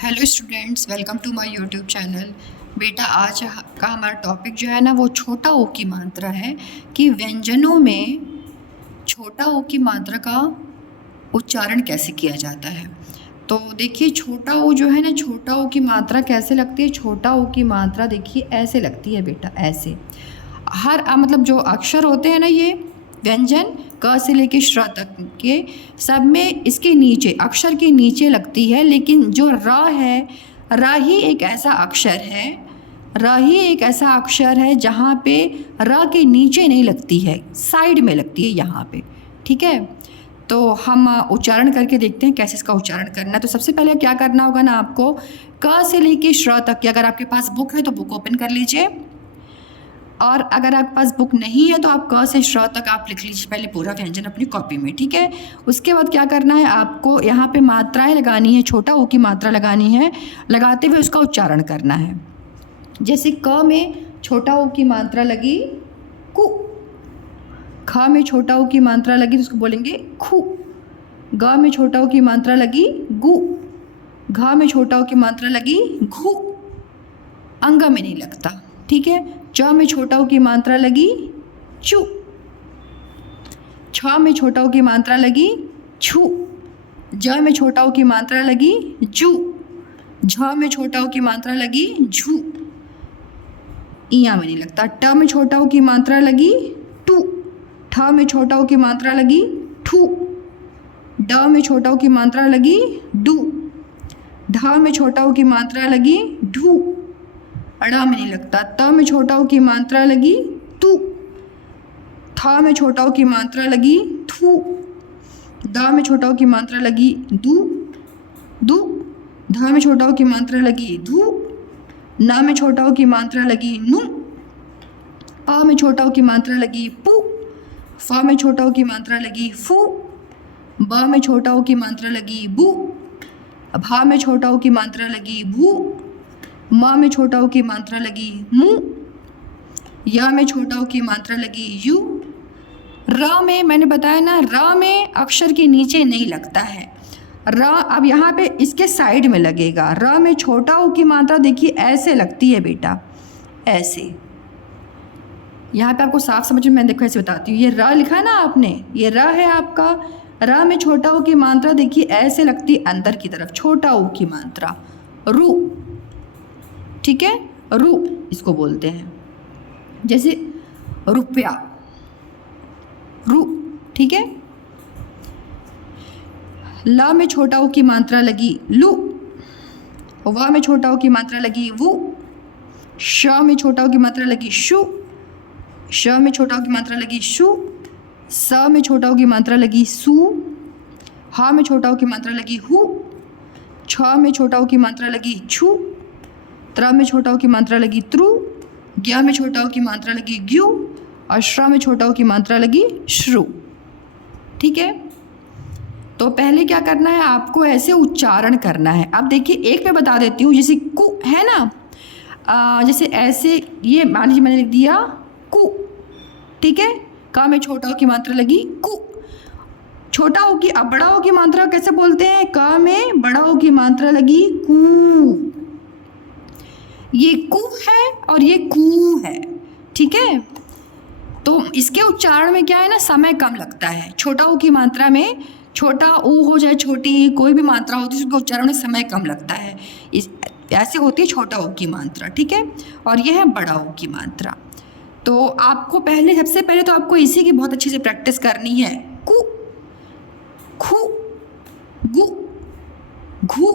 Hello students, welcome to my YouTube channel. बेटा आज का हमारा टॉपिक जो है ना वो छोटा ओ की मात्रा है कि व्यंजनों में छोटा ओ की मात्रा का उच्चारण कैसे किया जाता है। तो देखिए छोटा ओ जो है ना, छोटा ओ की मात्रा कैसे लगती है। छोटा ओ की मात्रा देखिए ऐसे लगती है बेटा, ऐसे हर मतलब जो अक्षर होते हैं ना, ये व्यंजन क से लेके श तक के सब में इसके नीचे, अक्षर के नीचे लगती है। लेकिन जो र है, र ही एक ऐसा अक्षर है, र ही एक ऐसा अक्षर है जहाँ पे र के नीचे नहीं लगती है, साइड में लगती है यहाँ पे। ठीक है, तो हम उच्चारण करके देखते हैं कैसे इसका उच्चारण करना है। तो सबसे पहले क्या करना होगा ना, आपको क से लेके श तक की, अगर आपके पास बुक है तो बुक ओपन कर लीजिए, और अगर आपके पास बुक नहीं है तो आप क से श तक आप लिख लीजिए पहले पूरा व्यंजन अपनी कॉपी में। ठीक है, उसके बाद क्या करना है, आपको यहाँ पे मात्राएं लगानी है, छोटा ओ की मात्रा लगानी है, लगाते हुए उसका उच्चारण करना है। जैसे क में छोटा ओ की मात्रा लगी कु, ख में छोटा ओ की मात्रा लगी तो उसको बोलेंगे खु, ग में छोटा ओ की मात्रा लगी गु, घ में छोटा ओ की मात्रा लगी घु, अंग में नहीं लगता। ठीक है, च में छोटा ओ की मात्रा लगी चु, छ में छोटा ओ की मात्रा लगी छु, ज में छोटा ओ की मात्रा लगी जू, झ में छोटा ओ की मात्रा लगी झू, इया में नहीं लगता। ट में छोटा ओ की मात्रा लगी टू, ठ में छोटा ओ की मात्रा लगी ठू, ड में छोटा ओ की मात्रा लगी डू, ढ में छोटा ओ की मात्रा लगी ढू, अड़ा में नहीं लगता। त में छोटा ओ की मात्रा लगी तू, थ में छोटा ओ की मात्रा लगी थू, द में छोटा ओ की मात्रा लगी दू दू, ध में छोटा ओ की मात्रा लगी धू, न में छोटा ओ की मात्रा लगी नू, प में छोटा ओ की मात्रा लगी पू, फ में छोटा ओ की मात्रा लगी फू, ब में छोटा ओ की मात्रा लगी बू, भा में छोटा ओ की मात्रा लगी भू, म में छोटा ओ की मात्रा लगी मु, य में छोटा ओ की मात्रा लगी यू। र में मैंने बताया ना, र में अक्षर के नीचे नहीं लगता है। र अब यहाँ पे इसके साइड में लगेगा। र में छोटा ओ की मात्रा देखिए ऐसे लगती है बेटा, ऐसे। यहाँ पे आपको साफ समझ में, मैं देखो ऐसे बताती हूँ। ये र लिखा है ना आपने, ये र है आपका। र में छोटा ओ की मात्रा देखिए ऐसे लगती है अंदर की तरफ, छोटा ओ की मात्रा रू। ठीक है, रू इसको बोलते हैं। जैसे रुपया, रू। ठीक है, ल में छोटा ओ की मात्रा लगी लू, व में छोटा ओ की मात्रा लगी वू, श में छोटा ओ की मात्रा लगी शु, श में छोटा ओ की मात्रा लगी शु, स में छोटा ओ की मात्रा लगी सू, ह में छोटा ओ की मात्रा लगी हु, छ में छोटा ओ की मात्रा लगी छु, त्र में छोटा ओ की मात्रा लगी त्रु, ज्ञ में छोटा ओ की मात्रा लगी ग्यू, और श्र में छोटा ओ की मात्रा लगी श्रु। ठीक है, तो पहले क्या करना है, आपको ऐसे उच्चारण करना है। अब देखिए एक मैं बता देती हूँ, जैसे कु है ना, जैसे ऐसे, ये मान लीजिए मैंने लिख दिया कु। ठीक है, का में छोटा ओ की मात्रा लगी कु, छोटा ओ की, अब बड़ा ओ की मात्रा कैसे बोलते हैं, का में बड़ा ओ की मात्रा लगी कू। ये कु है और ये कू है। ठीक है, तो इसके उच्चारण में क्या है ना, समय कम लगता है। छोटा ओ की मात्रा में, छोटा ओ हो जाए, छोटी कोई भी मात्रा होती है उसके उच्चारण में समय कम लगता है। इस ऐसे होती है छोटा ओ की मात्रा। ठीक है, और यह है बड़ा ओ की मात्रा। तो आपको पहले, सबसे पहले तो आपको इसी की बहुत अच्छे से प्रैक्टिस करनी है। कु, खु, गु, घु,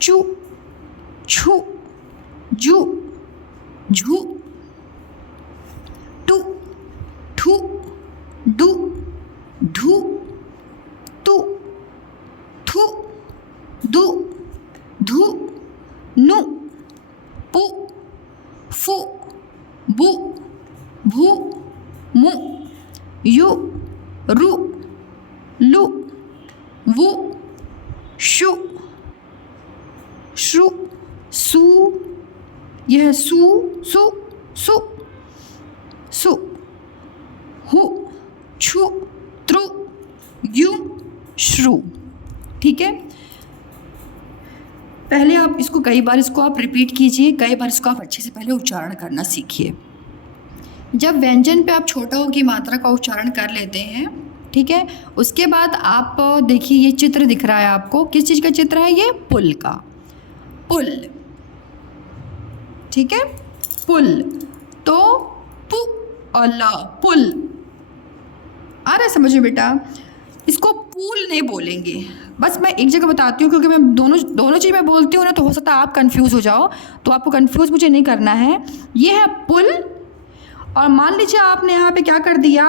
चु, छु, जू, झू, टू, ठू, डू, ढू, तू, थू, दू, धू, नु, पु, फु, बु, भू, मु, यू, रु, लु, वु, शु, श्रु, सु, यह सु, सु, सु, सु, हु, छु, त्रु, यू, श्रु। ठीक है, पहले आप इसको कई बार इसको आप रिपीट कीजिए, कई बार इसको आप अच्छे से पहले उच्चारण करना सीखिए। जब व्यंजन पे आप छोटा ओ की मात्रा का उच्चारण कर लेते हैं, ठीक है, उसके बाद आप देखिए ये चित्र दिख रहा है आपको, किस चीज़ का चित्र है ये? पुल का, पुल, ठीक है, पुल। तो पु और ल, पुल। आ रहा है समझ में बेटा? इसको पूल नहीं बोलेंगे। बस मैं एक जगह बताती हूँ क्योंकि मैं दोनों चीज़ मैं बोलती हूँ ना, तो हो सकता है आप कंफ्यूज हो जाओ, तो आपको कंफ्यूज मुझे नहीं करना है। ये है पुल, और मान लीजिए आपने यहाँ पे क्या कर दिया,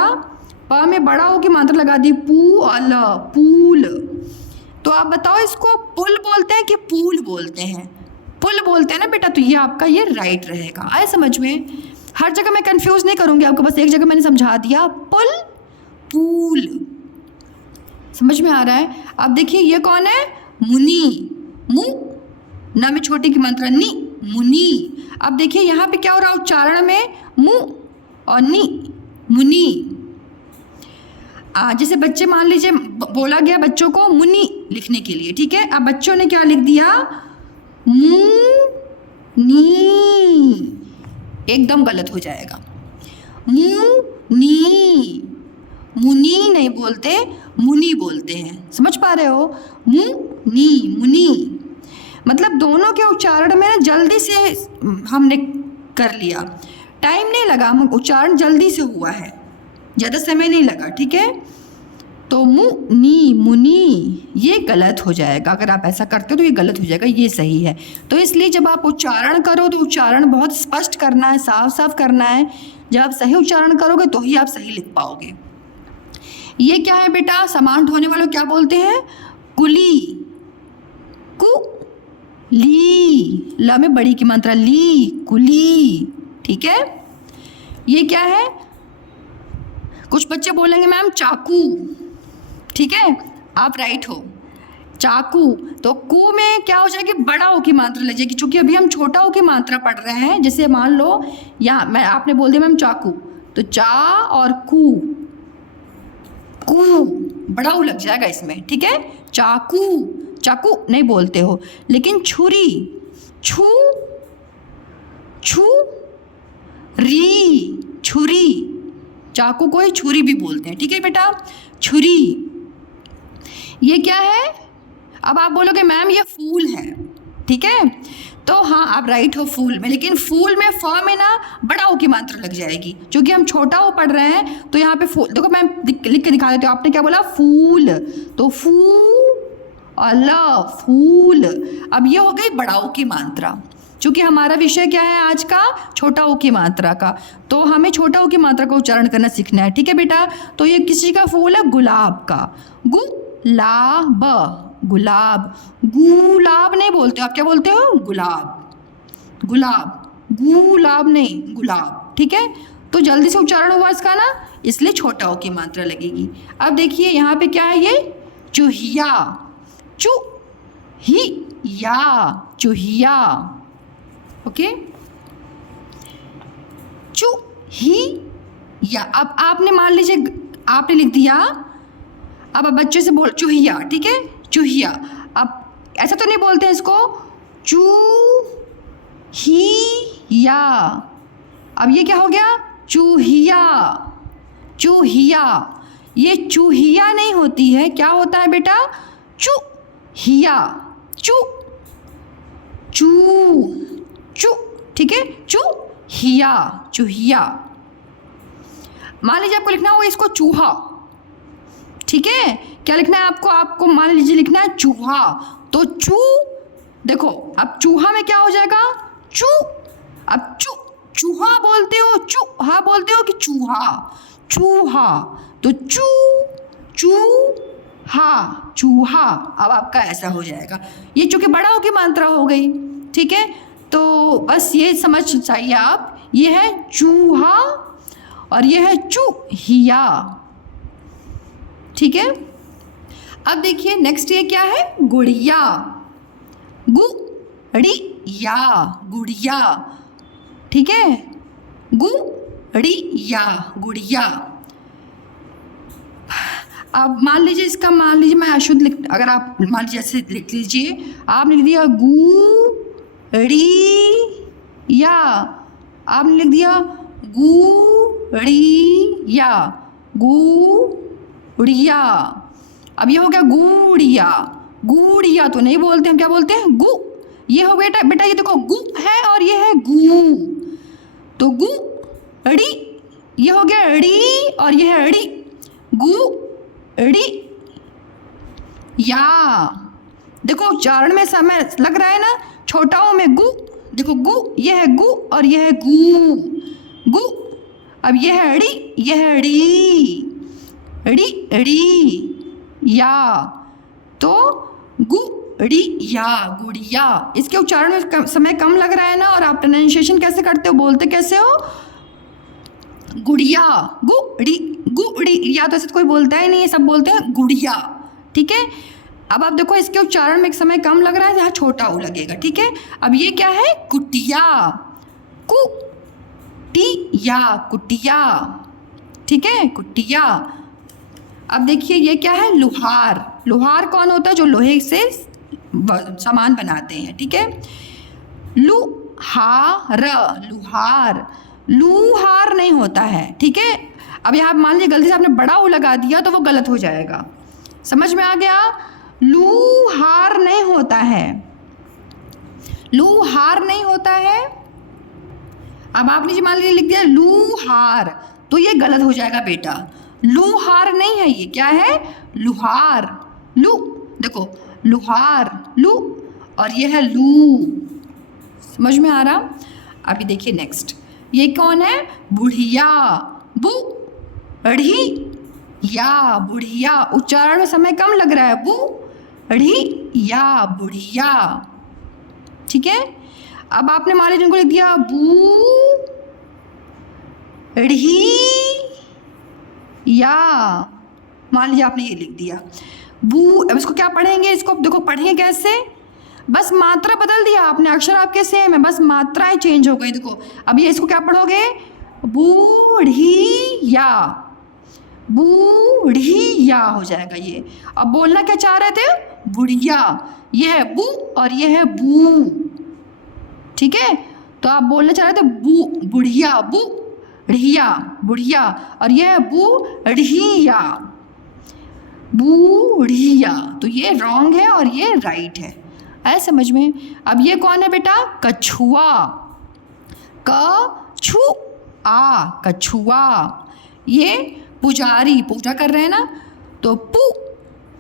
प में बड़ा ओ की मात्रा लगा दी, पू और ल, पूल। तो आप बताओ इसको पुल बोलते हैं कि पूल बोलते हैं? पुल बोलते हैं ना बेटा, तो ये आपका ये राइट रहेगा। आए समझ में? हर जगह मैं कंफ्यूज नहीं करूँगी आपको, बस एक जगह मैंने समझा दिया, पुल, पूल। समझ में आ रहा है? अब देखिए ये कौन है? मुनि, मु, ना में छोटी की मात्रा नी, मुनि। अब देखिए यहाँ पे क्या हो रहा है उच्चारण में? मु और नी, मुनि। जैसे बच्चे मान लीजिए बोला गया बच्चों को मुनि लिखने के लिए, ठीक है, अब बच्चों ने क्या लिख दिया? मु नी, एकदम गलत हो जाएगा। मु नी, मुनि नहीं बोलते, मुनि बोलते हैं। समझ पा रहे हो? मु नी, मुनि। मतलब दोनों के उच्चारण में ना जल्दी से हमने कर लिया, टाइम नहीं लगा, हम उच्चारण जल्दी से हुआ है, ज़्यादा समय नहीं लगा, ठीक है। तो मु नी, मुनि, ये गलत हो जाएगा। अगर आप ऐसा करते हो तो ये गलत हो जाएगा, ये सही है। तो इसलिए जब आप उच्चारण करो तो उच्चारण बहुत स्पष्ट करना है, साफ साफ करना है। जब आप सही उच्चारण करोगे तो ही आप सही लिख पाओगे। ये क्या है बेटा? सामान ढोने वालों क्या बोलते हैं? कुली, कु ली, ल में बड़ी की मात्रा ली, कुली, ठीक है। ये क्या है? कुछ बच्चे बोलेंगे मैम चाकू, ठीक है, आप राइट हो, चाकू। तो कु में क्या हो जाएगी? बड़ा ओ की मात्रा लग जाएगी, क्योंकि अभी हम छोटा ओ की मात्रा पढ़ रहे हैं। जैसे मान लो यहाँ मैं आपने बोल दिया मैम चाकू, तो चा और कु, कु बड़ा ऊ लग जाएगा इसमें, ठीक है। चाकू, चाकू नहीं बोलते हो। लेकिन छुरी, छू, छू री, छुरी, चाकू को ही छुरी भी बोलते हैं, ठीक है बेटा, छुरी। ये क्या है? अब आप बोलोगे मैम ये फूल है, ठीक है, तो हाँ आप राइट हो फूल में, लेकिन फूल में फ में ना बड़ा ओ की मात्रा लग जाएगी, क्योंकि हम छोटा ओ पढ़ रहे हैं। तो यहाँ पे फूल देखो, मैं लिख के दिखा देती हूँ। आपने क्या बोला? फूल, तो फू और ल, फूल। अब ये हो गई बड़ा ओ की मात्रा, क्योंकि हमारा विषय क्या है आज का? छोटा ओ की मात्रा का। तो हमें छोटा ओ की मात्रा का उच्चारण करना सीखना है, ठीक है बेटा। तो ये किसी का फूल है? गुलाब का, गुलाब, गुलाब, गुलाब नहीं बोलते हो, आप क्या बोलते हो? गुलाब, गुलाब, गुलाब नहीं, गुलाब, ठीक है। तो जल्दी से उच्चारण हुआ इसका ना, इसलिए छोटा ओ की मात्रा लगेगी। अब देखिए यहाँ पे क्या है? ये चूहिया, चू ही या, चूहिया, ओके, चू ही या। अब आपने मान लीजिए आपने लिख दिया, अब बच्चे से बोल चूहिया, ठीक है, चूहिया। अब ऐसा तो नहीं बोलते हैं इसको, चू ही या। अब ये क्या हो गया? चूहिया, चूहिया। ये चूहिया नहीं होती है, क्या होता है बेटा? चूहिया, चू, चू, चू, ठीक है, चूहिया, चूहिया। मान लीजिए आपको लिखना होगा इसको चूहा, ठीक है। क्या लिखना है आपको? आपको मान लीजिए लिखना है चूहा, तो चू, देखो अब चूहा में क्या हो जाएगा? चू। अब चू, चूहा बोलते हो, चूहा बोलते हो कि चूहा? चूहा, तो चू, चूहा, चूहा। अब आपका ऐसा हो जाएगा। ये चूंकि बड़ा हो की मात्रा हो गई, ठीक है। तो बस ये समझ चाहिए आप, ये है चूहा और ये है चूहिया, ठीक है। अब देखिए नेक्स्ट ये क्या है? गुड़िया, गुड़िया, गुड़िया, ठीक है, गुड़िया, गुड़िया। अब मान लीजिए इसका, मान लीजिए मैं अशुद्ध लिख, अगर आप मान लीजिए ऐसे लिख लीजिए, आप लिख दिया गू ड़ी या, आपने लिख दिया गूड़िया, गूड़िया। अब ये हो गया गूड़िया, गूड़िया तो नहीं बोलते, हम क्या बोलते हैं गु। ये हो बेटा, बेटा ये देखो गु है और ये है गू, तो गु ड़ी, ये हो गया ड़ी और ये है ड़ी, गु ड़ी या। देखो उच्चारण में समय लग रहा है ना, छोटा ओ में गु, देखो गु, ये है गु और ये है गू, गु। अब ये है ड़ी, ये है ड़ी, ड़ी ड़ी या, तो गुड़िया, गुड़िया। इसके उच्चारण में समय कम लग रहा है ना, और आप प्रोनाउंसिएशन कैसे करते हो, बोलते कैसे हो, गुड़िया, गुड़ी, गुड़ी या, तो ऐसे कोई बोलता ही नहीं है, सब बोलते हैं गुड़िया, ठीक है। अब आप देखो इसके उच्चारण में एक समय कम लग रहा है, जहाँ छोटा ओ लगेगा, ठीक है। अब ये क्या है, कुटिया, कुटिया, कुटिया, ठीक है, कुटिया। अब देखिए ये क्या है, लुहार। लुहार कौन होता है, जो लोहे से सामान बनाते हैं, ठीक है। लुहार, लुहार, लूहार नहीं होता है, ठीक है। अब यहाँ मान लीजिए गलती से आपने बड़ा ऊ लगा दिया तो वो गलत हो जाएगा, समझ में आ गया। लूहार नहीं होता है, लूहार नहीं होता है। अब आपने जी मान लीजिए लिख दिया लूहार, तो ये गलत हो जाएगा बेटा, लूहार नहीं है, ये क्या है, लुहार। लू, देखो लुहार, लू, और ये है लू, समझ में आ रहा। अभी देखिए नेक्स्ट, ये कौन है, बुढ़िया, बुढ़ी या, बुढ़िया। उच्चारण में समय कम लग रहा है, बुढ़ी या, बुढ़िया, ठीक है। अब आपने मान लीजिए इनको लिख दिया बूढ़ी या, मान लीजिए आपने ये लिख दिया बू। अब इसको क्या पढ़ेंगे, इसको देखो पढ़ेंगे कैसे, बस मात्रा बदल दिया आपने, अक्षर आपके सेम है, बस मात्राएं चेंज हो गई। देखो अब ये इसको क्या पढ़ोगे, बूढ़िया, बूढ़िया हो जाएगा ये। अब बोलना क्या चाह रहे थे, बुढ़िया, ये है बू और ये है बू, ठीक है। तो आप बोलना चाह रहे थे बू, बुढ़िया, बू ढ़िया, बुढ़िया, और ये है बूढ़िया, बूढ़िया। तो ये रॉन्ग है और ये राइट है, आया समझ में। अब ये कौन है बेटा, कछुआ, कछुआ, कछुआ। ये पुजारी, पूजा कर रहे हैं ना, तो पू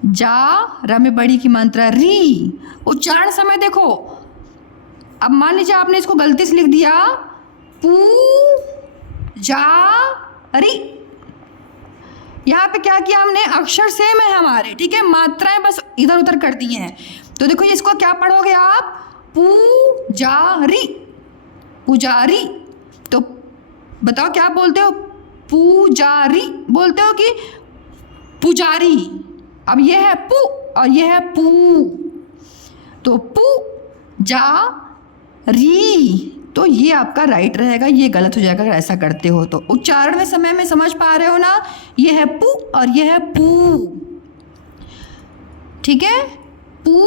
जा, र में बड़ी की मात्रा री। उच्चारण समय देखो, अब मान लीजिए आपने इसको गलती से लिख दिया पू जा री, यहाँ पे क्या किया हमने, अक्षर सेम है हमारे, ठीक है, मात्राएं बस इधर उधर कर दी हैं। तो देखो इसको क्या पढ़ोगे आप, पूजारी, पुजारी। तो बताओ क्या बोलते हो, पूजारी बोलते हो कि पुजारी। अब ये है पू और ये है पू, तो पू जा री, तो ये आपका राइट रहेगा, ये गलत हो जाएगा अगर ऐसा करते हो तो। उच्चारण में समय में समझ पा रहे हो ना, ये है पू और ये है पू, ठीक है। पू,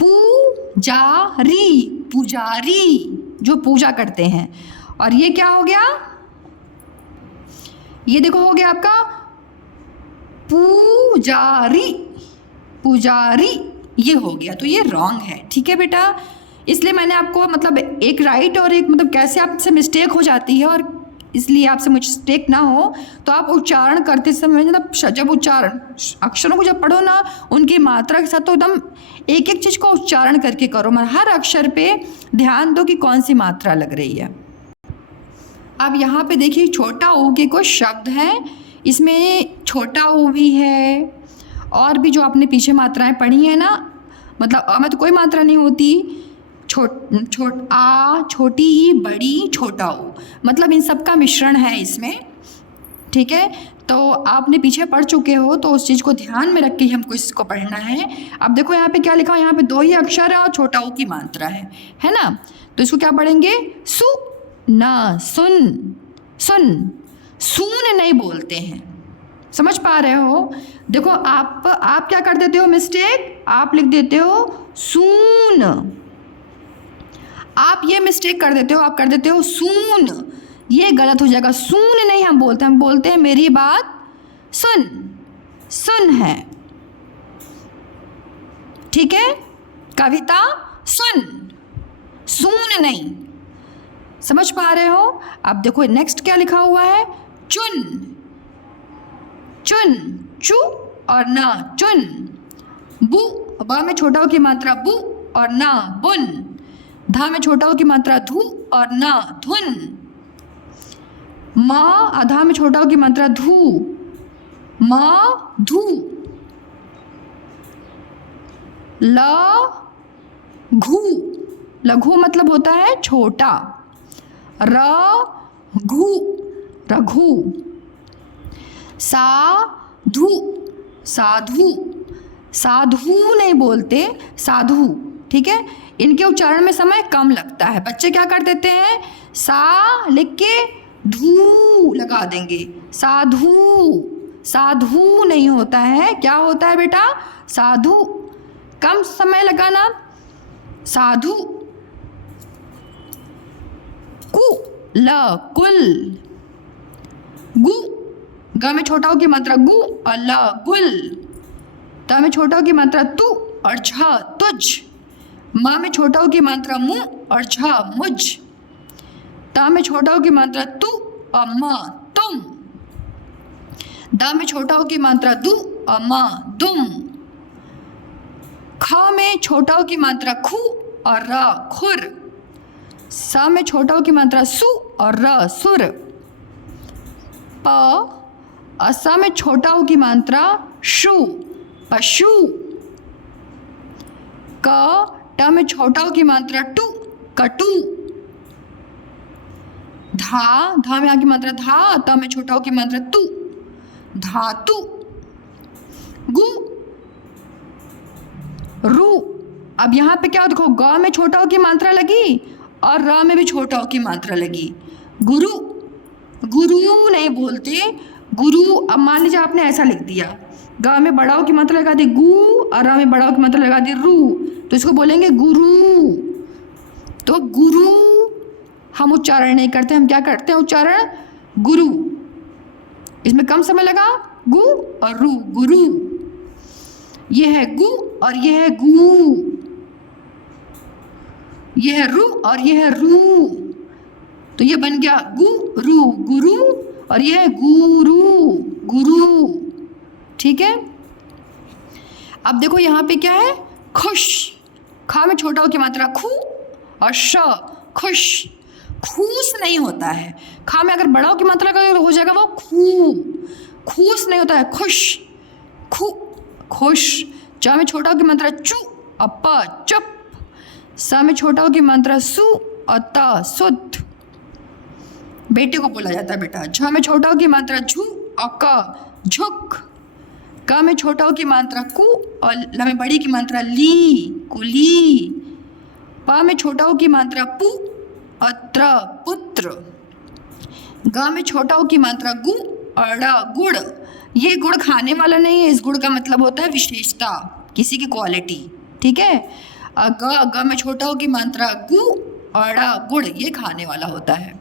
पूजारी, पुजारी जो पूजा करते हैं। और ये क्या हो गया, ये देखो हो गया आपका पुजारी, पुजारी, ये हो गया, तो ये रॉन्ग है, ठीक है बेटा। इसलिए मैंने आपको मतलब एक राइट और एक मतलब कैसे आपसे मिस्टेक हो जाती है, और इसलिए आपसे मिस्टेक ना हो तो आप उच्चारण करते समय मतलब जब उच्चारण अक्षरों को जब पढ़ो ना, उनकी मात्रा के साथ तो एकदम एक एक चीज़ को उच्चारण करके करो, मतलब हर अक्षर पे ध्यान दो कि कौन सी मात्रा लग रही है। अब यहाँ पे देखिए छोटा ऊ के कुछ शब्द हैं, इसमें छोटा ऊ भी है, और भी जो आपने पीछे मात्राएं पढ़ी हैं ना, मतलब अ में तो कोई मात्रा नहीं होती, आ, छोटी ई, बड़ी, छोटा ऊ, मतलब इन सब का मिश्रण है इसमें, ठीक है। तो आपने पीछे पढ़ चुके हो, तो उस चीज़ को ध्यान में रख के ही हमको इसको पढ़ना है। अब देखो यहाँ पे क्या लिखा है, यहाँ पे दो ही अक्षर है और छोटा ऊ की मात्रा है ना। तो इसको क्या पढ़ेंगे, सु ना, सुन, सुन, सून नहीं बोलते हैं, समझ पा रहे हो? देखो आप क्या कर देते हो मिस्टेक, आप लिख देते हो सून। आप ये मिस्टेक कर देते हो, आप कर देते हो सून, ये गलत हो जाएगा। सून नहीं हम बोलते हैं मेरी बात सुन, सुन है, ठीक है? कविता सुन, सून नहीं। समझ पा रहे हो? अब देखो नेक्स्ट क्या लिखा हुआ है, चुन, चुन, चू और ना चुन। बु, बा में छोटा हो की मात्रा बु और ना बुन। धा में छोटा हो की मात्रा धू और ना धुन। माँ, आधा में छोटा हो की मात्रा धू, माँ धू। ल, घू, लघु मतलब होता है छोटा। र, घू, रघु। सा, धू, साधु। साधु नहीं बोलते, साधु, ठीक है? इनके उच्चारण में समय कम लगता है। बच्चे क्या कर देते हैं, सा लिख के धू लगा देंगे। साधु, साधु नहीं होता है, क्या होता है बेटा, साधु। कम समय लगाना, साधु। कु, ल, कुल। गु, ग में छोटा हो की मात्रा गु और ल, गुल। त में छोटा हो की मात्रा तु और झ, तुझ। मा में छोटा हो की मात्रा मु और झ, मुझ। ता में छोटा हो की मात्रा तु और म, तुम। दा में छोटा हो की मात्रा दु और म, दुम। ख में छोटा हो की मात्रा खु और र, खुर। सा में छोटा हो की मात्रा सु और र, सुर। प, असा में छोटा हो की मात्रा शु, पशु। क, ट में छोटा हो की मात्रा टू, कटु। धा, धा में आगे मात्रा धा, त में छोटा हो की मात्रा तु, धातु। गु, रु। अब यहाँ पे क्या देखो, ग में छोटा हो की मात्रा लगी और र में भी छोटा हो की मात्रा लगी। गुरु, गुरु नहीं बोलते, गुरु। अब मान लीजिए आपने ऐसा लिख दिया, ग में बड़ा हो की मात्रा लगा दी गु और र में बड़ा हो की मात्रा लगा दी रू, तो इसको बोलेंगे गुरु। तो गुरु हम उच्चारण नहीं करते, हम क्या करते हैं उच्चारण, गुरु। इसमें कम समय लगा, गु और रू, गुरु। ये है गु और ये है गु, ये है रू और ये है रू, तो ये बन गया गु रू, गुरु। और ये है गुरु, गुरु, ठीक है? अब देखो यहाँ पे क्या है, खुश। खा में छोटा हो की मात्रा खू और श, खुश। खूस नहीं होता है, खा में अगर बड़ा हो की मात्रा का हो जाएगा वो खू, खूस नहीं होता है, खुश, खू, खुश। चा में छोटा हो की मात्रा चू और प, चुप। सा में छोटा हो की मात्रा सु और त, सुध। बेटे को बोला जाता है बेटा। झ में छोटा हो की मात्रा झू और क, झुक। क में छोटा हो की मात्रा कु और ल में बड़ी की मात्रा ली, कुली। प में छोटा हो की मात्रा पु और त्र, पुत्र। ग में छोटा हो की मात्रा गु और ड़, गुड़। ये गुड़ खाने वाला नहीं है, इस गुड़ का मतलब होता है विशेषता, किसी की क्वालिटी, ठीक है? ग में छोटा हो की मात्रा गु और ड़, गुड़, ये खाने वाला होता है,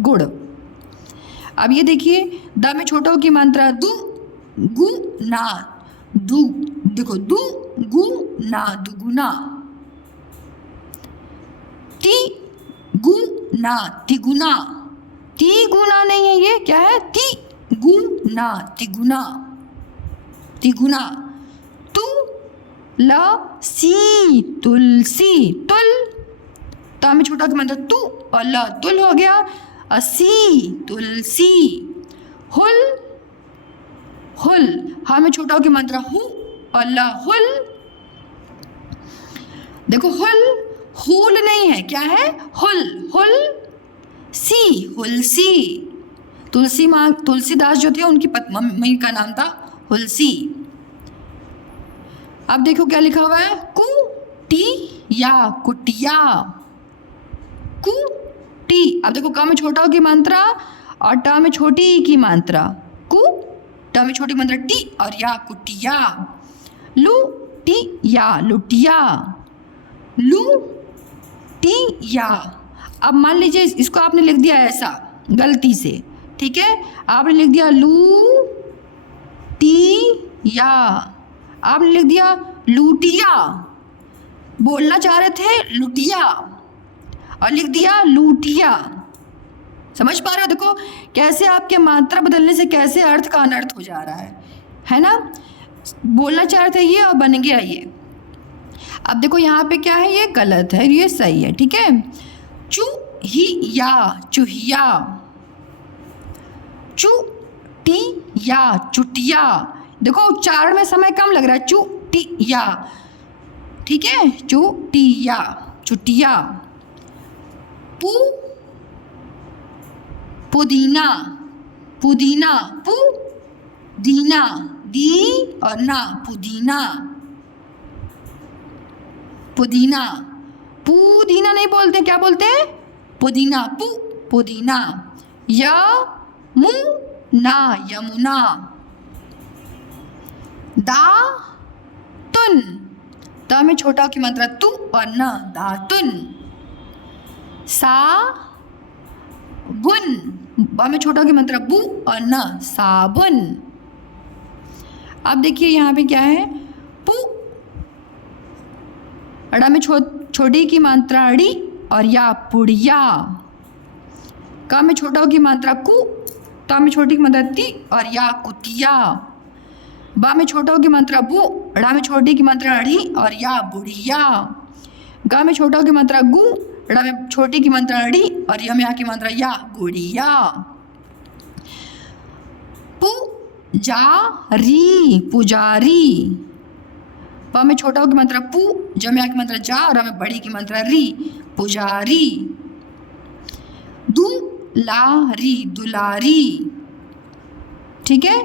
गुड़। अब ये देखिए, द में छोटा हो की मात्रा दु, गु ना, दु। देखो दु, गु ना, दुगुना। ती, गु ना, तिगुना। ती गुना नहीं है, ये क्या है, ती गुना, तिगुना, तिगुना। तु, ल, सी, तुलसी, तुल। ता में छोटा की मात्रा तु और ल, तुल हो गया, असी, तुलसी। हुल, हुल। हा में छोटा हो की मात्रा हु और ल, हुल। देखो हुल, हुल नहीं है, क्या है, हुल, हुल सी, हुलसी। तुलसी माँ, तुलसीदास जो थे उनकी मम्मी का नाम था हुलसी। अब देखो क्या लिखा हुआ है, कु टी या, कुटिया, कु टी। अब देखो क में छोटा हो की मात्रा और ट में छोटी की मात्रा, कु ट में छोटी मात्रा टी और या कुटिया। लू टी या लुटिया, लू टी या। अब मान लीजिए इसको आपने लिख दिया ऐसा गलती से, ठीक है, आपने लिख दिया लू टी या, आपने लिख दिया लूटिया, बोलना चाह रहे थे लुटिया और लिख दिया लूटिया। समझ पा रहे हो? देखो कैसे आपके मात्रा बदलने से कैसे अर्थ का अनर्थ हो जा रहा है ना। बोलना चाह रहे थे ये और बन गया ये। अब देखो यहाँ पे क्या है, ये गलत है, ये सही है, ठीक है। चू ही या चूहिया, चू टी या चुटिया। देखो उच्चारण में समय कम लग रहा है, चू टी या, ठीक है, चू टी या चुटिया। पू पुदीना, पुदीना, पू दीना, दी और ना, पुदीना, पुदीना। पुदीना नहीं बोलते, क्या बोलते हैं? पुदीना, पू पुदीना। या मु ना यमुना। दा तुन, ता में छोटा की मात्रा तू और न, दातुन। सा बुन, बा में छोटा की मात्रा बू और न, साबुन। अब देखिए यहाँ पे क्या है, पू अड़ा में छोटी की मात्रा अड़ी और या पुड़िया। का में छोटा की मात्रा कु, ता में छोटी की मात्रा ती और या कुतिया। बा में छोटा की मात्रा बु, अड़ा में छोटी की मात्रा अड़ी और या बुढ़िया। गा में छोटा की मात्रा गु, अड़ा में छोटी की मात्रा अड़ी और या में यहाँ की मात्रा या गुड़िया। पु जा री पुजारी। प में छोटा की मात्रा पू, ज में की मात्रा जा और में बड़ी की मात्रा री, पुजारी। दु ला री दुलारी, ठीक है,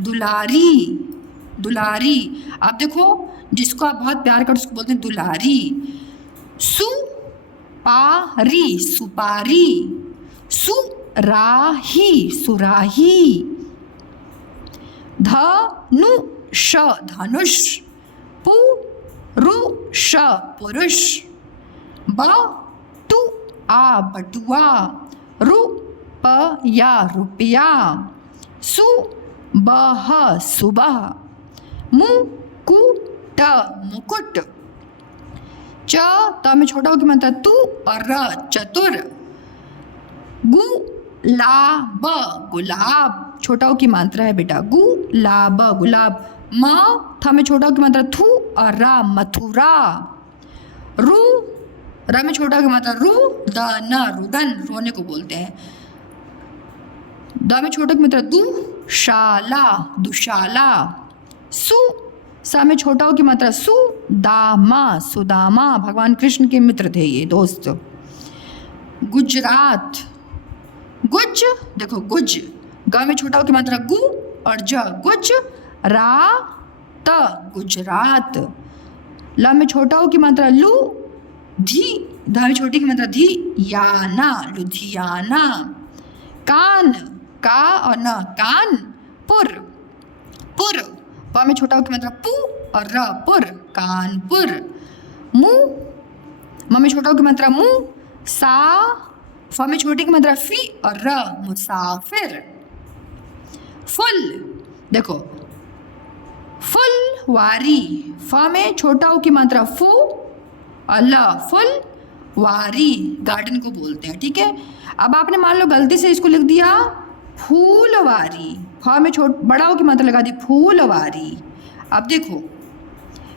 दुलारी, दुलारी। आप देखो जिसको आप बहुत प्यार करते उसको बोलते हैं दुलारी। सु पा री सुपारी, सु राही सुराही। ध नु श धनुष, पु रु श पुरुष। ब टू आ बटुआ, रु प या रुपया। सु बह सुबह। मु कु ट मुकुट। च त में छोटा की मात्रा तू और र चतुर। गु ला ब गुलाब, छोटा की मात्रा है बेटा, गु ला ब गुलाब। म था में छोटा की मात्रा थू और रा मथुरा। रु रा में छोटा की मात्रा रू, द न रुदन, रोने को बोलते हैं। द में छोटा की मात्रा दु, शाला दुशाला। सु सा में छोटा की मात्रा सु, दामा सुदामा, भगवान कृष्ण के मित्र थे ये दोस्त। गुजरात, गुज, देखो गुज, ग में छोटा की मात्रा गु और ज, गुज रा त गुजरात। ल में छोटा की मात्रा लू, धी, धा में छोटी की मात्रा धी, याना लुधियाना। कान, का और न, कान पुर, पुर। प में छोटा की मात्रा पू और र, पुर, कानपुर। मु, म में छोटा की मात्रा मु, सा, फ में छोटी की मात्रा फी और र, मुसाफिर। फुल, देखो फुलवारी, फ में छोटा की मात्रा फू और ल, फुल वारी, गार्डन को बोलते हैं, ठीक है। अब आपने मान लो गलती से इसको लिख दिया फूलवारी, फ में बड़ा की मात्रा लगा दी फूलवारी। अब देखो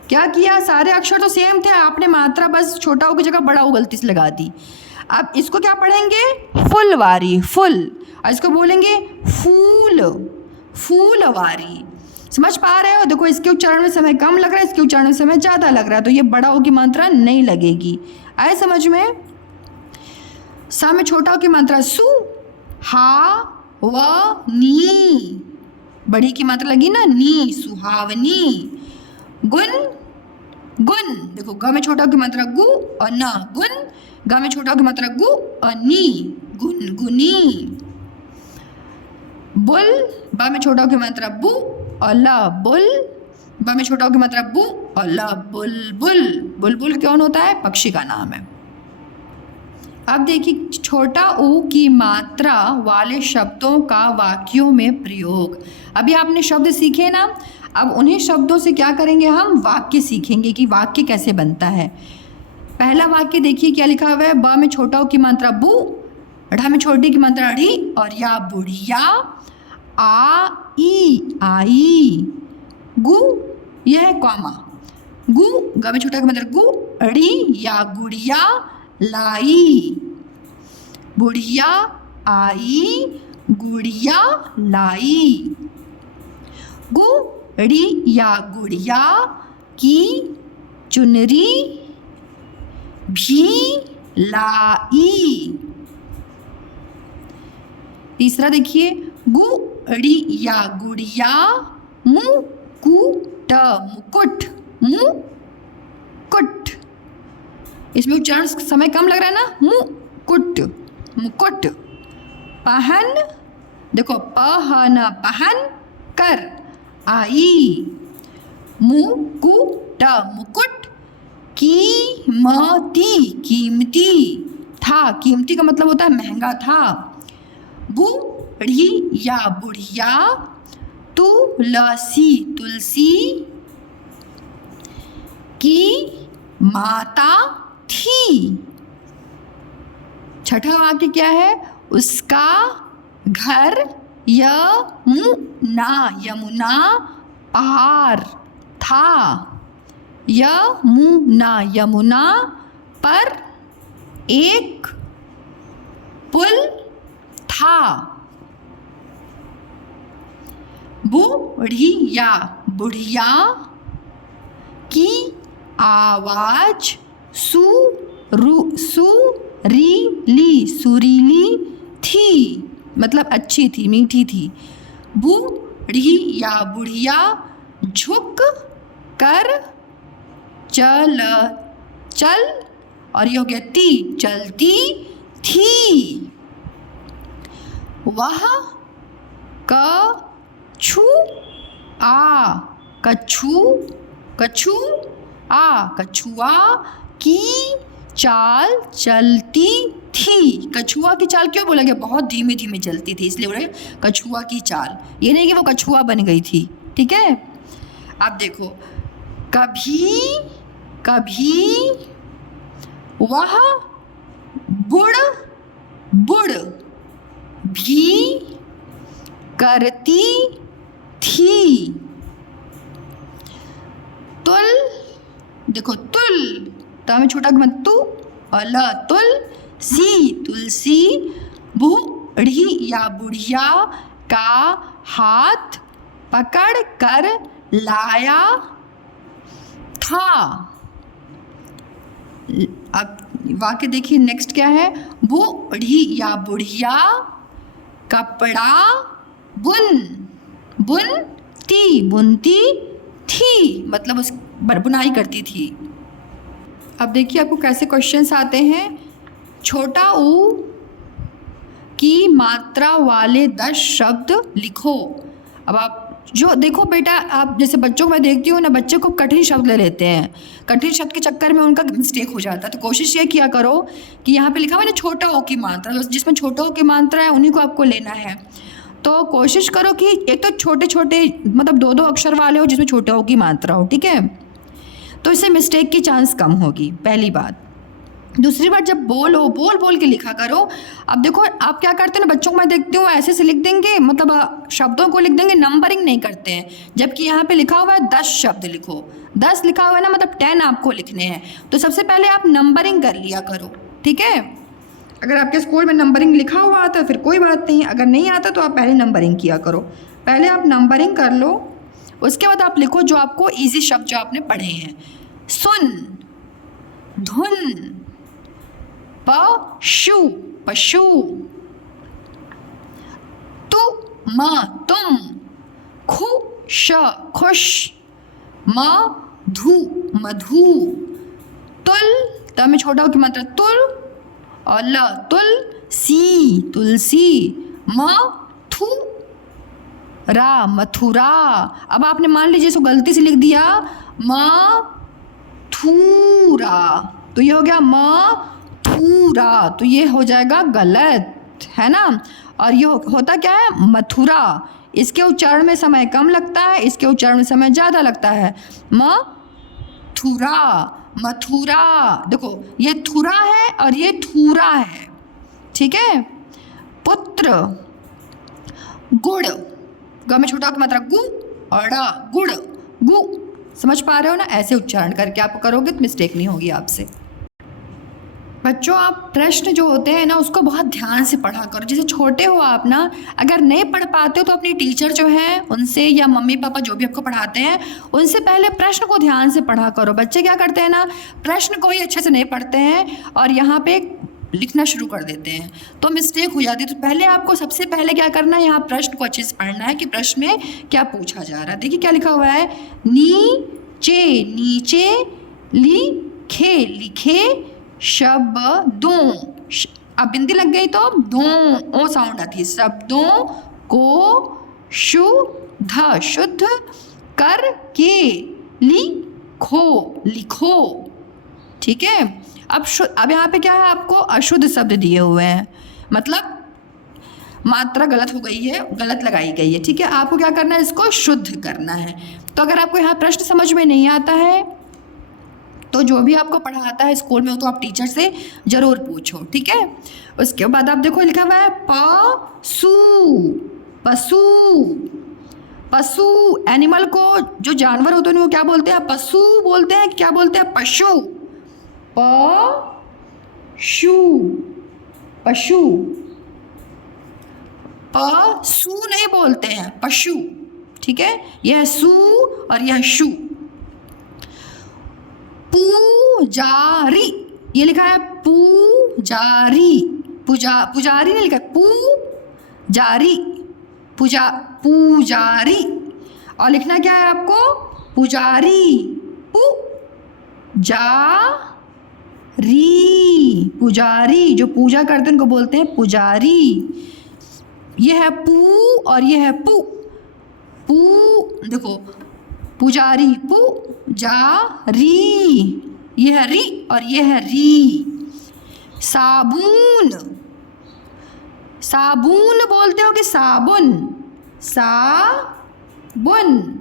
क्या किया, सारे अक्षर तो सेम थे, आपने मात्रा बस छोटा की जगह बड़ा गलती से लगा दी। अब इसको क्या पढ़ेंगे, फुलवारी, फुल, और इसको बोलेंगे फूल, फूलवारी। समझ पा रहे हो? देखो इसके उच्चारण में समय कम लग रहा है, इसके उच्चारण में समय ज़्यादा लग रहा है, तो ये बड़ा की मात्रा नहीं लगेगी। आए समझ में? सा में छोटा की मात्रा सु, हा व नी, बड़ी की मात्रा लगी ना, नी, सुहावनी। गुन, गुन, देखो ग में छोटा की मात्रा गु और न, गुन, ग में छोटा की मात्रा गु और नी, गुनगुनी। बुल, बा में छोटा की मात्रा बु और ल बुल, बा में छोटा की मात्रा बु और ल बुलबुल। बुलबुल कौन होता है? पक्षी का नाम है। अब देखिए छोटा ऊ की मात्रा वाले शब्दों का वाक्यों में प्रयोग। अभी आपने शब्द सीखे ना, अब उन्हीं शब्दों से क्या करेंगे, हम वाक्य सीखेंगे कि वाक्य कैसे बनता है। पहला वाक्य देखिए क्या लिखा हुआ है, ब में छोटा ऊ की मात्रा बु, ढ़ में छोटी की मात्रा ढ़ी और या बुढ़िया, आ ई आई, गु यह है कॉमा, गु ग में छोटा की मात्रा गु, ड़ी या गुड़िया लाई, बुढ़िया आई गुड़िया लाई, गुड़ी या गुड़िया की चुनरी भी लाई। तीसरा देखिए, गुड़ी या गुड़िया मुकुट, मुकुट मुकुट, इसमें उच्चारण समय कम लग रहा है ना, मुकुट मुकुट। पहन, देखो पहन पहन कर आई, मुकुट मुकुट, कीमती कीमती था, कीमती का मतलब होता है महंगा था। बूढ़ी या बुढ़िया तुलसी तुलसी की माता थी। छठा वाक्य क्या है, उसका घर यमुना यमुना पार था, यमुना यमुना पर एक पुल था। बूढ़ी या बुढ़िया की आवाज सुरीली थी, मतलब अच्छी थी, मीठी थी। बूढ़ी या बुढ़िया झुक कर चल और ये हो गया ती, चलती थी। वह कछुआ की चाल चलती थी। कछुआ की चाल क्यों बोला गया, बहुत धीमे धीमे चलती थी इसलिए बोले कछुआ की चाल, ये नहीं कि वो कछुआ बन गई थी। ठीक है, अब देखो, कभी कभी वह बुड़ भी करती थी। तुल, देखो तुल, ता में छोटा मत तू और ल तुल सी तुलसी, बूढ़ी या बुढ़िया का हाथ पकड़ कर लाया था। अब वाक्य देखिए नेक्स्ट क्या है, बूढ़ी या बुढ़िया कपड़ा बुनती थी, मतलब उस बुनाई करती थी। अब देखिए आपको कैसे क्वेश्चंस आते हैं। छोटा ऊ की मात्रा वाले 10 शब्द लिखो। अब आप जो देखो बेटा, आप जैसे बच्चों को मैं देखती हूँ ना, बच्चे खूब कठिन शब्द ले लेते हैं, कठिन शब्द के चक्कर में उनका मिस्टेक हो जाता है। तो कोशिश ये किया करो कि यहाँ पे लिखा हुआ है ना छोटा ओ की मात्रा, जिसमें छोटा ओ की मात्रा है उन्हीं को आपको लेना है। तो कोशिश करो कि एक तो छोटे छोटे मतलब 2-2 अक्षर वाले हो जिसमें छोटे ओ की मात्रा हो, ठीक है, तो इससे मिस्टेक की चांस कम होगी, पहली बात। दूसरी बात, जब बोल के लिखा करो। अब देखो आप क्या करते हैं ना, बच्चों को मैं देखती हूँ ऐसे से लिख देंगे, मतलब शब्दों को लिख देंगे, नंबरिंग नहीं करते हैं, जबकि यहाँ पे लिखा हुआ है 10 शब्द लिखो। 10 लिखा हुआ है ना, मतलब 10 आपको लिखने हैं, तो सबसे पहले आप नंबरिंग कर लिया करो, ठीक है। अगर आपके स्कूल में नंबरिंग लिखा हुआ आता है फिर कोई बात नहीं, अगर नहीं आता तो आप पहले नंबरिंग किया करो। पहले आप नंबरिंग कर लो, उसके बाद आप लिखो जो आपको ईजी शब्द जो आपने पढ़े हैं। सुन, धुन, पशु पशु, तुम, खुश खुश, मधु मधु, तुल, त में छोटा की मात्रा तुल और ल तुलसी तुलसी, मधु रा, मथुरा। अब आपने मान लीजिए इसको गलती से लिख दिया मथुरा, तो ये हो गया मथुरा, तो ये हो जाएगा गलत, है ना। और ये होता क्या है, मथुरा। इसके उच्चारण में समय कम लगता है, इसके उच्चारण में समय ज़्यादा लगता है। मथुरा, मथुरा। देखो ये थुरा है और ये थूरा है, ठीक है। पुत्र, गुड़, ग में छोटा की मात्रा गु और ड़, गुड़, गु। समझ पा रहे हो ना, ऐसे उच्चारण करके आप करोगे तो मिस्टेक नहीं होगी आपसे। बच्चों आप प्रश्न जो होते हैं ना उसको बहुत ध्यान से पढ़ा करो। जैसे छोटे हो आप ना, अगर नहीं पढ़ पाते हो तो अपनी टीचर जो है उनसे, या मम्मी पापा जो भी आपको पढ़ाते हैं उनसे पहले प्रश्न को ध्यान से पढ़ा करो। बच्चे क्या करते हैं ना, प्रश्न को ही अच्छे से नहीं पढ़ते हैं और यहाँ पे लिखना शुरू कर देते हैं, तो मिस्टेक हो जाती है। तो पहले आपको सबसे पहले क्या करना है, यहाँ प्रश्न को अच्छे से पढ़ना है कि प्रश्न में क्या पूछा जा रहा है। देखिए क्या लिखा हुआ है, नीचे, नीचे, लिखे, लिखे, शब्दों, अब बिंदी लग गई तो दो ओ साउंड आती है, शब्दों को शुद्ध, शुद्ध करके लिखो, लिखो, ठीक है। अब यहाँ पे क्या है, आपको अशुद्ध शब्द दिए हुए हैं, मतलब मात्रा गलत हो गई है, गलत लगाई गई है, ठीक है। आपको क्या करना है, इसको शुद्ध करना है। तो अगर आपको यहाँ प्रश्न समझ में नहीं आता है तो जो भी आपको पढ़ाता है स्कूल में, तो आप टीचर से ज़रूर पूछो, ठीक है। उसके बाद आप देखो लिखा हुआ है पशु, पशु, पशु। एनिमल को, जो जानवर होते हैं वो क्या बोलते हैं, पशु बोलते हैं, क्या बोलते हैं, पशु, पशु, पशु, पशु नहीं बोलते हैं, पशु, ठीक है। यह सु और यह शु। पुजारी, ये लिखा है पुजारी, पुजारी नहीं लिखा है, पुजारी, पुजारी। और लिखना क्या है आपको, पुजारी, पुजारी, जो पूजा करते हैं उनको बोलते हैं पुजारी। ये है पू और ये है पू, देखो पुजारी, पुजारी, ये है री और ये है री। साबुन, साबुन बोलते हो कि साबुन, साबुन,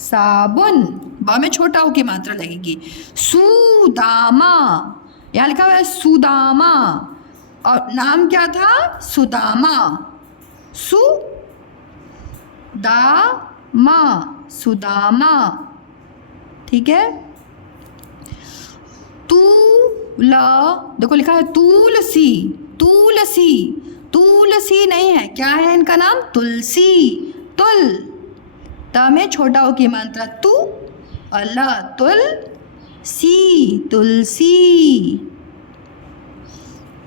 साबुन, बा में छोटा हो की मात्रा लगेगी। सुदामा, यहाँ लिखा हुआ है सुदामा, और नाम क्या था, सुदामा, दामा, सुदामा, ठीक है। देखो लिखा है तुलसी, तुलसी, तुलसी नहीं है, क्या है इनका नाम, तुलसी, तुल, त में छोटा हो की मात्रा तू, अला, तुल सी, तुलसी,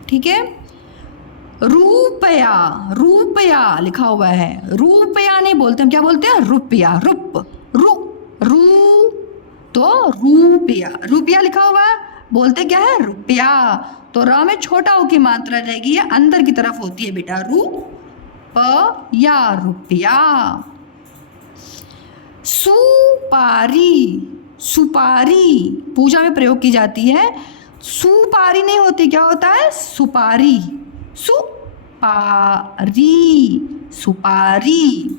ठीक है। रुपया, रुपया लिखा हुआ है, रुपया नहीं बोलते हम, क्या बोलते हैं, रुपया, रू, तो रुपया, रुपया लिखा हुआ है, बोलते क्या है, रुपया। तो र में छोटा हो की मात्रा रहेगी, ये अंदर की तरफ होती है बेटा, रुपया, रुपया। सुपारी, सुपारी पूजा में प्रयोग की जाती है, सुपारी नहीं होती, क्या होता है, सुपारी, सुपारी, सुपारी।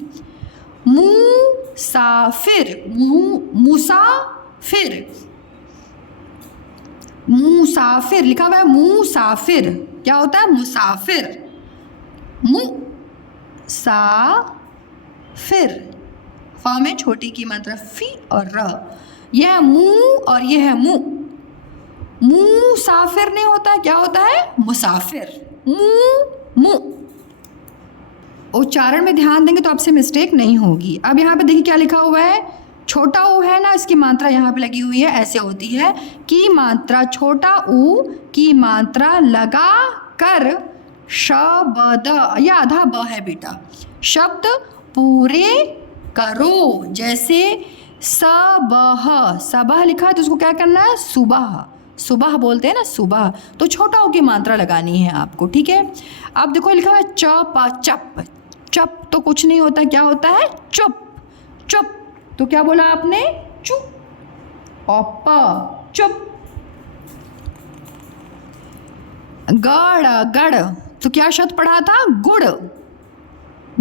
मुसाफिर, मुसाफिर, मुसाफिर लिखा हुआ है, मुसाफिर, क्या होता है, मुसाफिर, मुसाफिर, फा में छोटी की मात्रा फी और र, यह है मुंह और यह है मुंह, मुसाफिर नहीं होता, क्या होता है, मुसाफिर, मुंह। उच्चारण में ध्यान देंगे तो आपसे मिस्टेक नहीं होगी। अब यहाँ पे देखिए क्या लिखा हुआ है, छोटा ऊ है ना, इसकी मात्रा यहाँ पे लगी हुई है, ऐसे होती है की मात्रा, छोटा ऊ की मात्रा लगा कर शब्द, यह आधा ब है बेटा, शब्द पूरे करो। जैसे सबह, सबह लिखा है तो उसको क्या करना है, सुबह, सुबह बोलते हैं ना, सुबह, तो छोटा ऊ की मात्रा लगानी है आपको, ठीक है। अब देखो लिखा हुआ है चप चप, चप तो कुछ नहीं होता, क्या होता है, चुप, चुप, तो क्या बोला आपने, चुप, और चुप। गड़ गड़, तो क्या शब्द पढ़ा था, गुड़,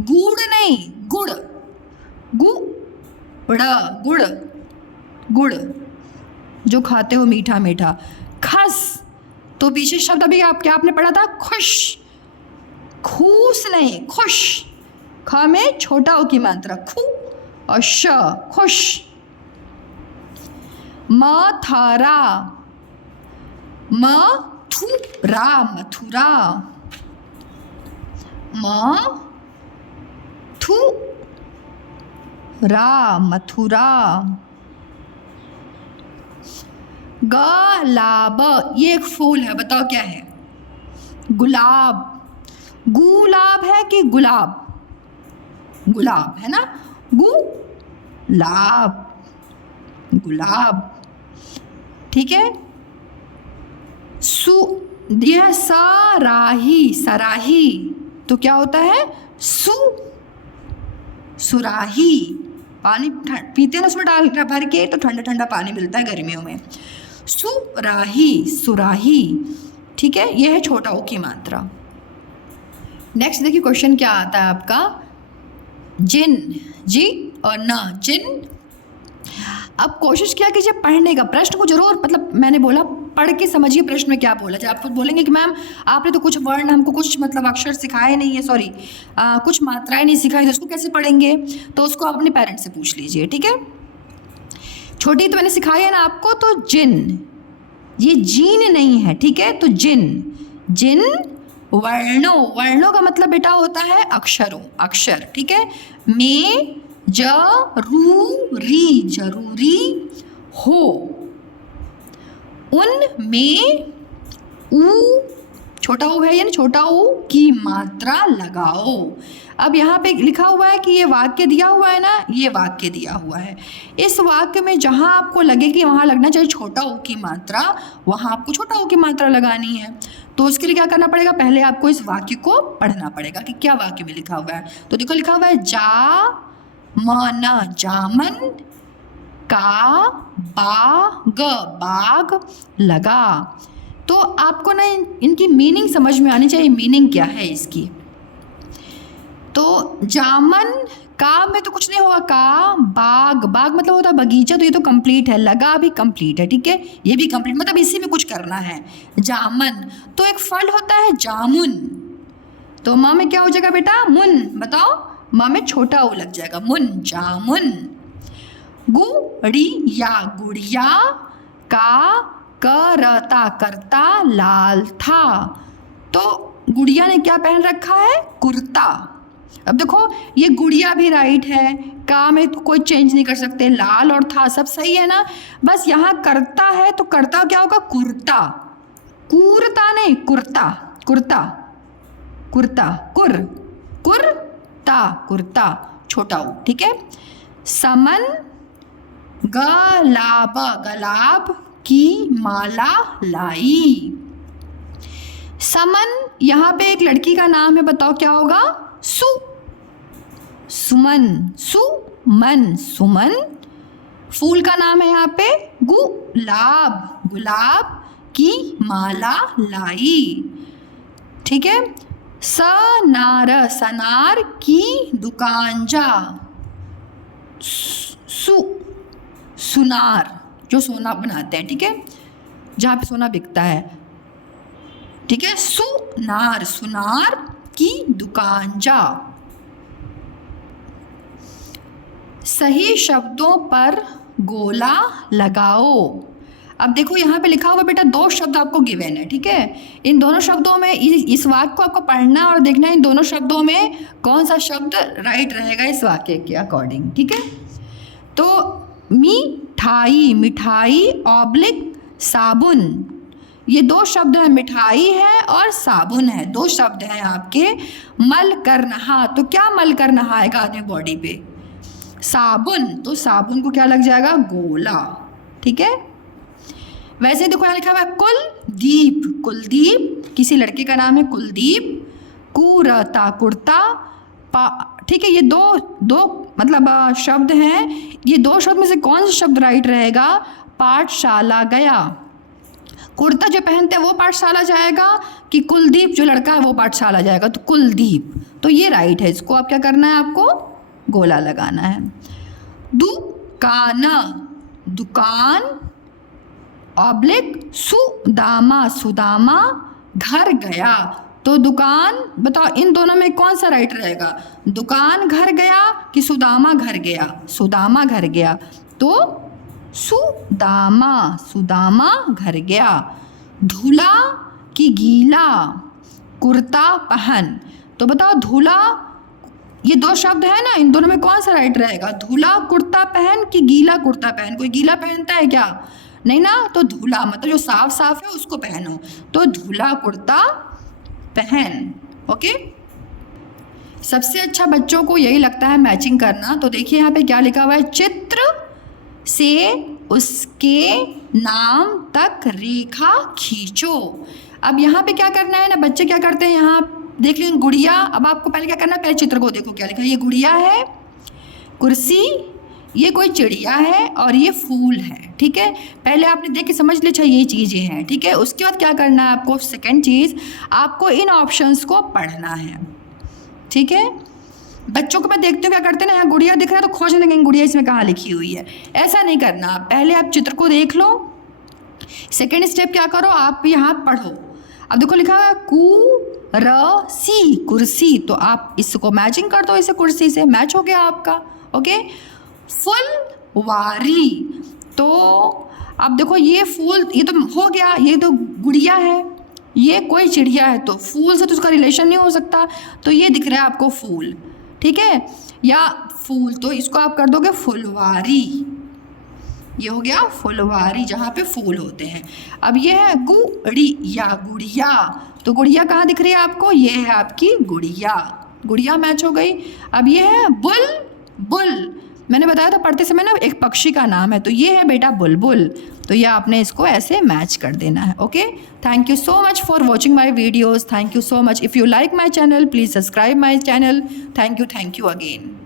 गुड़ नहीं, गुड़, गुड़, गुड़, गुड़ जो खाते हो मीठा मीठा। खस, तो पीछे शब्द अभी आप क्या आपने पढ़ा था, खुश, खूस नहीं, खुश, ख में छोटा ओ की मात्रा, खू और श, खुश। मथुरा, मथुरा, मथुरा, मथुरा, मथुरा। गुलाब, ये एक फूल है, बताओ क्या है, गुलाब, गुलाब है कि गुलाब, गुलाब है ना, गुलाब, गुलाब, ठीक है। यह सराही, सराही, तो क्या होता है, सुराही, पानी पीते हैं ना उसमें डाल भर के, तो ठंडा ठंडा पानी मिलता है गर्मियों में। सुराही, सुराही, ठीक है, यह है छोटा ओ की मात्रा। नेक्स्ट देखिए क्वेश्चन क्या आता है आपका, जिन, जी और न, जिन। अब कोशिश क्या कीजिए पढ़ने का, प्रश्न को जरूर, मतलब मैंने बोला पढ़ के समझिए प्रश्न में क्या बोला जाए। आप कुछ बोलेंगे कि मैम आपने तो कुछ वर्ण हमको कुछ मतलब अक्षर सिखाए नहीं है, सॉरी कुछ मात्राएं नहीं सिखाई, तो उसको कैसे पढ़ेंगे, तो उसको आप अपने पेरेंट्स से पूछ लीजिए, ठीक है। छोटी तो मैंने सिखाई है ना आपको, तो जिन, ये जीन नहीं है, ठीक है, तो जिन, जिन वर्णों, वर्णों का मतलब बेटा होता है अक्षरों, अक्षर, ठीक है। में जरूरी, जरूरी हो, उनमें ऊ, छोटा ऊ है यानी छोटा ऊ की मात्रा लगाओ। अब यहाँ पे लिखा हुआ है कि ये वाक्य दिया हुआ है ना, ये वाक्य दिया हुआ है, इस वाक्य में जहाँ आपको लगे कि वहाँ लगना चाहिए छोटा ऊ की मात्रा, वहाँ आपको छोटा ऊ की मात्रा लगानी है। तो उसके लिए क्या करना पड़ेगा, पहले आपको इस वाक्य को पढ़ना पड़ेगा कि क्या वाक्य में लिखा हुआ है। तो देखो लिखा हुआ है जामन, जामन, का बाग, बाग लगा। तो आपको ना इनकी मीनिंग समझ में आनी चाहिए, मीनिंग क्या है इसकी। तो जामन, का में तो कुछ नहीं होगा, का, बाग, बाग मतलब होता है बगीचा, तो ये तो कंप्लीट है, लगा भी कंप्लीट है, ठीक है, ये भी कंप्लीट, मतलब इसी में कुछ करना है। जामन, तो एक फल होता है जामुन, तो माँ में क्या हो जाएगा बेटा, मुन, बताओ, माँ में छोटा ऊ लग जाएगा, मुन, जामुन। गुड़िया, गुड़िया, का करता, करता लाल था, तो गुड़िया ने क्या पहन रखा है, कुर्ता। अब देखो ये गुड़िया भी राइट है, का में तो कोई चेंज नहीं कर सकते, लाल और था सब सही है ना, बस यहाँ करता है, तो करता क्या होगा, कुर्ता, कुर्ता नहीं, कुर्ता, कुर्ता, कुर्ता, कुर, कुर्ता, कुर्ता, छोटा ऊ, ठीक है। समन, गलाब, गलाब की माला लाई। समन, यहाँ पे एक लड़की का नाम है, बताओ क्या होगा, सु, सुमन, सुमन, सुमन। फूल का नाम है यहाँ पे गुलाब, गुलाब की माला लाई, ठीक है। सनार, सनार की दुकान जा, सुनार जो सोना बनाते हैं, ठीक है, जहाँ पे सोना बिकता है, ठीक है। सुनार, सुनार की दुकान जा। सही शब्दों पर गोला लगाओ। अब देखो यहाँ पे लिखा हुआ बेटा दो शब्द आपको गिवन है, ठीक है, इन दोनों शब्दों में इस वाक्य को आपको पढ़ना और देखना है इन दोनों शब्दों में कौन सा शब्द राइट रहेगा इस वाक्य के अकॉर्डिंग, ठीक है। तो मिठाई, मिठाई ऑब्लिक साबुन, ये दो शब्द हैं, मिठाई है और साबुन है, दो शब्द हैं आपके। मल कर नहा, तो क्या मल कर नहाएगा आदमी बॉडी पे, साबुन, तो साबुन को क्या लग जाएगा, गोला, ठीक है। वैसे देखो यहाँ लिखा हुआ है कुलदीप, कुलदीप किसी लड़के का नाम है कुलदीप। कुरता कुर्ता, ठीक है, ये दो मतलब शब्द हैं। ये दो शब्द में से कौन सा शब्द राइट रहेगा? पाठशाला गया। कुर्ता जो पहनते हैं वो पाठशाला जाएगा कि कुलदीप जो लड़का है वो पाठशाला जाएगा? तो कुलदीप, तो ये राइट है। इसको आप क्या करना है, आपको गोला लगाना है। दुकान, दुकान ऑब्लिक सुदामा, सुदामा घर गया। तो दुकान बताओ इन दोनों में कौन सा राइट रहेगा? दुकान घर गया कि सुदामा घर गया? सुदामा घर गया, तो सुदामा, सुदामा घर गया। धुला कि गीला, कुर्ता पहन। तो बताओ धुला, ये दो शब्द है ना, इन दोनों में कौन सा राइट रहेगा? धुला कुर्ता पहन कि गीला कुर्ता पहन? कोई गीला पहनता है क्या? नहीं ना, तो धुला मतलब जो साफ साफ है उसको पहनो, तो धुला कुर्ता पहन। ओके, सबसे अच्छा बच्चों को यही लगता है मैचिंग करना। तो देखिए यहाँ पे क्या लिखा हुआ है, चित्र से उसके नाम तक रेखा खींचो। अब यहाँ पे क्या करना है ना, बच्चे क्या करते हैं, यहाँ देख लीजिए गुड़िया। अब आपको पहले क्या करना है, पहले चित्र को देखो क्या लिखा है। ये गुड़िया है, कुर्सी, ये कोई चिड़िया है और ये फूल है। ठीक है, पहले आपने देख के समझ ली, अच्छा ये चीज़ें हैं। ठीक है, उसके बाद क्या करना है आपको, सेकंड चीज़ आपको इन ऑप्शंस को पढ़ना है। ठीक है, बच्चों को मैं देखती हूँ क्या करते हैं ना, यहाँ गुड़िया दिख रहा है तो खोजने लगेंगे गुड़िया इसमें कहाँ लिखी हुई है। ऐसा नहीं करना, पहले आप चित्र को देख लो, सेकेंड स्टेप क्या करो, आप यहाँ पढ़ो। अब देखो लिखा हुआ है कुर्सी, कुर्सी, तो आप इसको मैचिंग कर दो, इसे कुर्सी से मैच हो गया आपका। ओके, फुलवारी, तो अब देखो ये फूल, ये तो हो गया, ये तो गुड़िया है, ये कोई चिड़िया है, तो फूल से तो उसका रिलेशन नहीं हो सकता, तो ये दिख रहा है आपको फूल। ठीक है, या फूल, तो इसको आप कर दोगे फुलवारी, ये हो गया फुलवारी जहाँ पे फूल होते हैं। अब ये है गुड़िया, गुड़िया, तो गुड़िया कहाँ दिख रही है आपको, ये है आपकी गुड़िया, गुड़िया मैच हो गई। अब ये है बुलबुल, मैंने बताया था पढ़ते समय ना एक पक्षी का नाम है, तो ये है बेटा बुलबुल, तो ये आपने इसको ऐसे मैच कर देना है। Okay, thank you so much for watching my videos, thank you so much. If you like my channel please subscribe my channel. Thank you again.